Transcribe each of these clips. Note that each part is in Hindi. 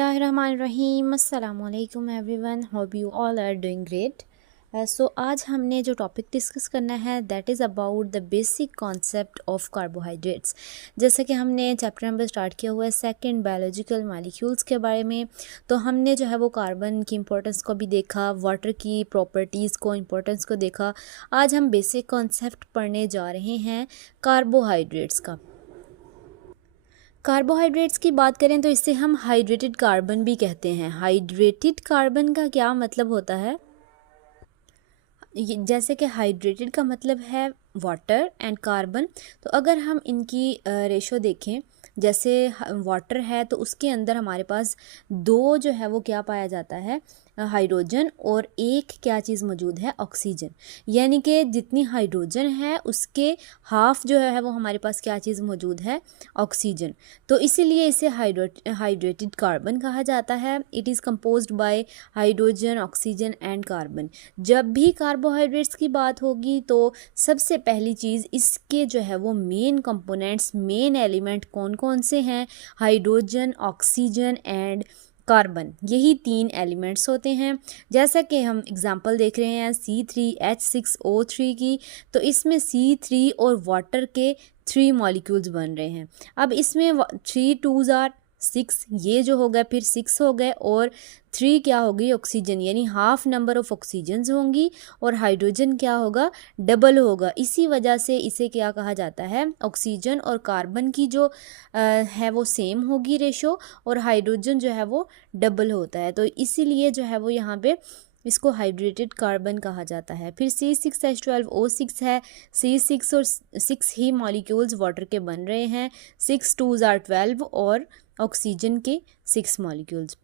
बिस्मिल्लाहिर्रहमानिर्रहीम अस्सलाम वालेकुम everyone, hope you all are doing great. So आज हमने जो टॉपिक डिस्कस करना है that is about the basic concept of carbohydrates. जैसे कि हमने चैप्टर नंबर स्टार्ट किया हुआ है सेकंड बायोलॉजिकल मॉलिक्यूल्स के बारे में, तो हमने जो है वो कार्बन की इंपॉर्टेंस को भी देखा, वाटर की प्रॉपर्टीज़ को इंपॉर्टेंस को देखा। आज हम बेसिक कॉन्सेप्ट पढ़ने जा रहे हैं कार्बोहाइड्रेट्स का। कार्बोहाइड्रेट्स की बात करें तो इसे हम हाइड्रेटेड कार्बन भी कहते हैं। हाइड्रेटेड कार्बन का क्या मतलब होता है? जैसे कि हाइड्रेटेड का मतलब है वाटर एंड कार्बन। तो अगर हम इनकी रेशो देखें, जैसे वाटर है तो उसके अंदर हमारे पास दो जो है वो क्या पाया जाता है, हाइड्रोजन, और एक क्या चीज़ मौजूद है, ऑक्सीजन। यानी कि जितनी हाइड्रोजन है उसके हाफ जो है वो हमारे पास क्या चीज़ मौजूद है, ऑक्सीजन। तो इसीलिए इसे हाइड्रेटेड कार्बन कहा जाता है। It is composed bye hydrogen, oxygen and carbon. जब भी कार्बोहाइड्रेट्स की बात होगी तो सबसे पहली चीज़ इसके जो है वो मेन कंपोनेंट्स, मेन एलिमेंट कौन कौन से हैं, हाइड्रोजन, ऑक्सीजन एंड कार्बन, यही तीन एलिमेंट्स होते हैं। जैसा कि हम एग्जांपल देख रहे हैं C3H6O3 की, तो इसमें C3 और वाटर के 3 मॉलिक्यूल्स बन रहे हैं। अब इसमें 3 2s आर 6, ये जो हो गए फिर 6 हो गए, और 3 क्या होगी, ऑक्सीजन, यानी हाफ नंबर ऑफ ऑक्सीजन्स होंगी, और हाइड्रोजन क्या होगा, डबल होगा। इसी वजह से इसे क्या कहा जाता है, ऑक्सीजन और कार्बन की जो है वो सेम होगी रेशो, और हाइड्रोजन जो है वो डबल होता है। तो इसीलिए जो है वो यहाँ पे इसको हाइड्रेटेड कार्बन कहा जाता है। फिर C6H12O6 है। C6 और 6 ही मॉलिक्यूल्स वाटर के बन रहे हैं। 6 2s आर 12 और ऑक्सीजन के 6 मॉलिक्यूल्स।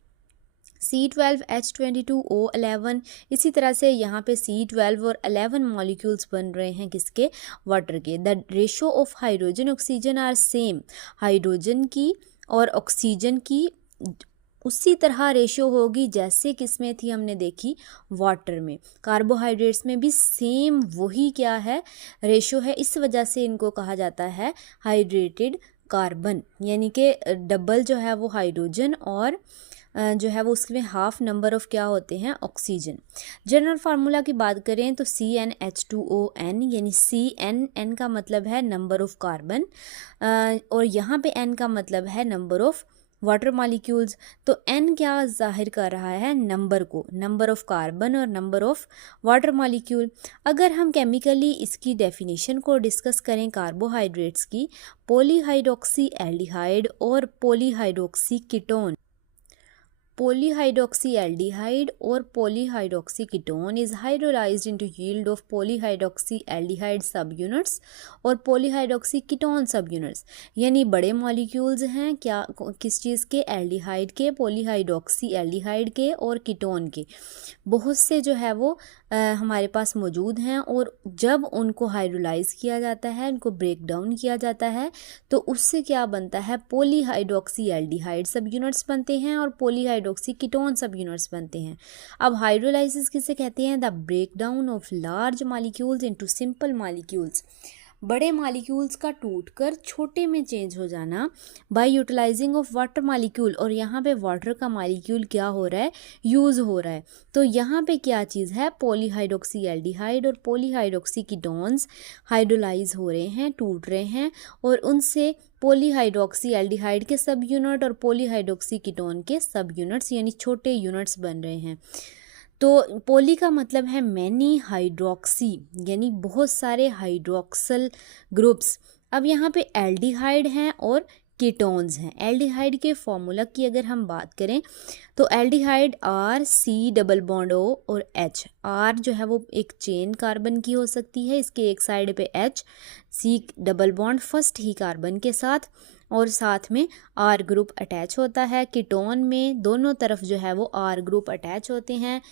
C12H22O11, इसी तरह से यहाँ पे C12 और 11 मॉलिक्यूल्स बन रहे हैं किसके, वाटर के। The ratio of hydrogen oxygen are same. Hydrogen की और ऑक्सीजन की उसी तरह रेशो होगी जैसे किसमें थी, हमने देखी वाटर में। कार्बोहाइड्रेट्स में भी सेम वही क्या है, रेशो है। इस वजह से इनको कहा जाता है हाइड्रेटेड कार्बन, यानी कि डबल जो है वो हाइड्रोजन और जो है वो उसमें हाफ नंबर ऑफ क्या होते हैं, ऑक्सीजन। जनरल फार्मूला की बात करें तो CnH2ON, यानी CN का मतलब है नंबर ऑफ कार्बन, और यहाँ पे N का मतलब है नंबर ऑफ वाटर मॉलिक्यूल्स। तो N क्या जाहिर कर रहा है, नंबर को, नंबर ऑफ कार्बन और नंबर ऑफ वाटर मॉलिक्यूल। अगर हम केमिकली इसकी डेफिनेशन को डिस्कस करें कार्बोहाइड्रेट्स की, पॉलीहाइड्रोक्सी एल्डिहाइड और पॉलीहाइड्रोक्सी कीटोन, polyhydroxyaldehyde और polyhydroxyketone is hydrolyzed into yield of polyhydroxyaldehyde subunits और polyhydroxyketone subunits। यानी बड़े मॉलिक्यूल्स हैं क्या, किस चीज़ के, एल्डिहाइड के, polyhydroxyaldehyde के और कीटोन के। बहुत से जो है वो हमारे पास मौजूद हैं, और जब उनको हाइड्रोलाइज किया जाता है, उनको ब्रेक डाउन किया जाता है, तो उससे क्या बनता है, पॉलीहाइड्रोक्सीएल्डिहाइड सब यूनिट्स बनते हैं और पॉलीहाइड्रोक्सी कीटोन सब यूनिट्स बनते हैं। अब हाइड्रोलाइसिस किसे कहते हैं, the break down of large molecules into simple molecules. बड़े मॉलिक्यूल्स का टूटकर छोटे में चेंज हो जाना by utilising of water molecule. और यहाँ पे वाटर का मॉलिक्यूल क्या हो रहा है, यूज़ हो रहा है। तो यहाँ पे क्या चीज़ है, पॉलीहाइड्रोक्सीएल्डिहाइड और पॉलीहाइड्रोक्सीकीटोन्स हाइड्रोलाइज हो रहे हैं, टूट रहे हैं, और उनसे पॉलीहाइड्रोक्सीएल्डिहाइड के सब यूनिट और पॉलीहाइड्रोक्सीकीटोन के सब यूनिट्स यानी छोटे यूनिट्स बन रहे हैं। तो पोली का मतलब है मैनी, हाइड्रोक्सी यानी बहुत सारे हाइड्रोक्सल ग्रुप्स। अब यहाँ पे एल्डिहाइड हैं और कीटोन्स हैं। एल्डिहाइड के फॉर्मूला की अगर हम बात करें तो aldehyde R, C double bond O और H। R जो है वो एक चेन कार्बन की हो सकती है, इसके एक साइड पे H, C double bond first ही कार्बन के साथ, और साथ में R ग्रुप अटैच होता है। कीटोन में दोनों तरफ जो है वो R ग्रुप अटैच होते हैं।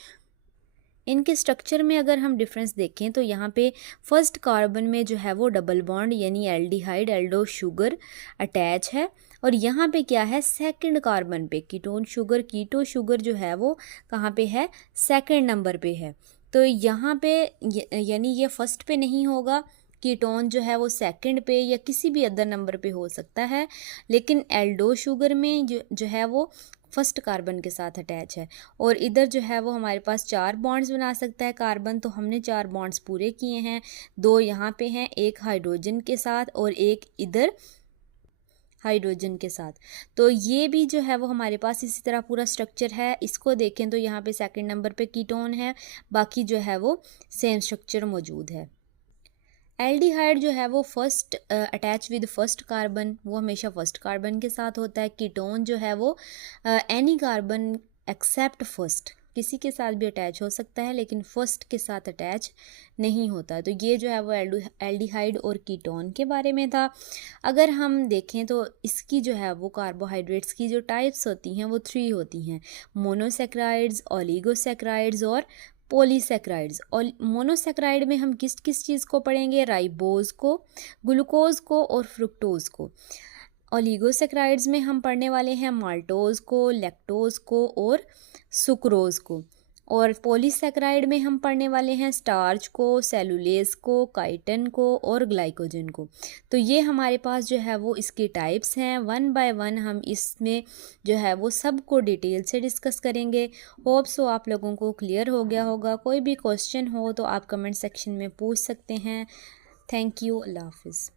इनके स्ट्रक्चर में अगर हम डिफरेंस देखें तो यहाँ पे फर्स्ट कार्बन में जो है वो डबल बॉन्ड यानी एल्डिहाइड, एल्डो शुगर अटैच है, और यहाँ पे क्या है, सेकंड कार्बन पे कीटोन शुगर, कीटो शुगर जो है वो कहाँ पे है, सेकंड नंबर पे है। तो यहाँ पे यानी ये फर्स्ट पे नहीं होगा, कीटोन जो है वो सेकंड पे या किसी भी अदर नंबर पे हो सकता है, लेकिन एल्डो शुगर में जो है वो फर्स्ट कार्बन के साथ अटैच है। और इधर जो है वो हमारे पास 4 बॉन्ड्स बना सकता है कार्बन, तो हमने 4 बॉन्ड्स पूरे किए हैं। 2 यहाँ पे हैं, एक हाइड्रोजन के साथ और एक इधर हाइड्रोजन के साथ। तो ये भी जो है वो हमारे पास इसी तरह पूरा स्ट्रक्चर है। इसको देखें तो यहाँ पे सेकंड नंबर पे कीटोन है, बाकी जो है वो सेम स्ट्रक्चर मौजूद है। एल्डिहाइड जो है वो first attach with first carbon, वो हमेशा फर्स्ट कार्बन के साथ होता है। कीटोन जो है वो एनी कार्बन एक्सेप्ट फर्स्ट, किसी के साथ भी अटैच हो सकता है लेकिन फर्स्ट के साथ अटैच नहीं होता। तो ये जो है वो एल्डिहाइड और कीटोन के बारे में था। अगर हम देखें तो इसकी जो है वो कार्बोहाइड्रेट्स की जो टाइप्स होती हैं वो 3 होती हैं, मोनोसेक्राइड्स, ओलिगोसेक्राइड्स और पॉलीसेक्राइड्स। और मोनोसेक्राइड में हम किस किस चीज़ को पढ़ेंगे, राइबोज को, ग्लूकोज को और फ्रुक्टोज को। ओलिगोसेक्राइड्स में हम पढ़ने वाले हैं माल्टोज को, लैक्टोज को और सुक्रोज को। और पॉलीसेक्राइड में हम पढ़ने वाले हैं स्टार्च को, सेलुलेज को, काइटन को और ग्लाइकोजन को। तो ये हमारे पास जो है वो इसकी टाइप्स हैं। 1 बाय 1 हम इसमें जो है वो सब को डिटेल से डिस्कस करेंगे। होप सो आप लोगों को क्लियर हो गया होगा। कोई भी क्वेश्चन हो तो आप कमेंट सेक्शन में पूछ सकते हैं। Thank you. अल्लाह हाफिज़।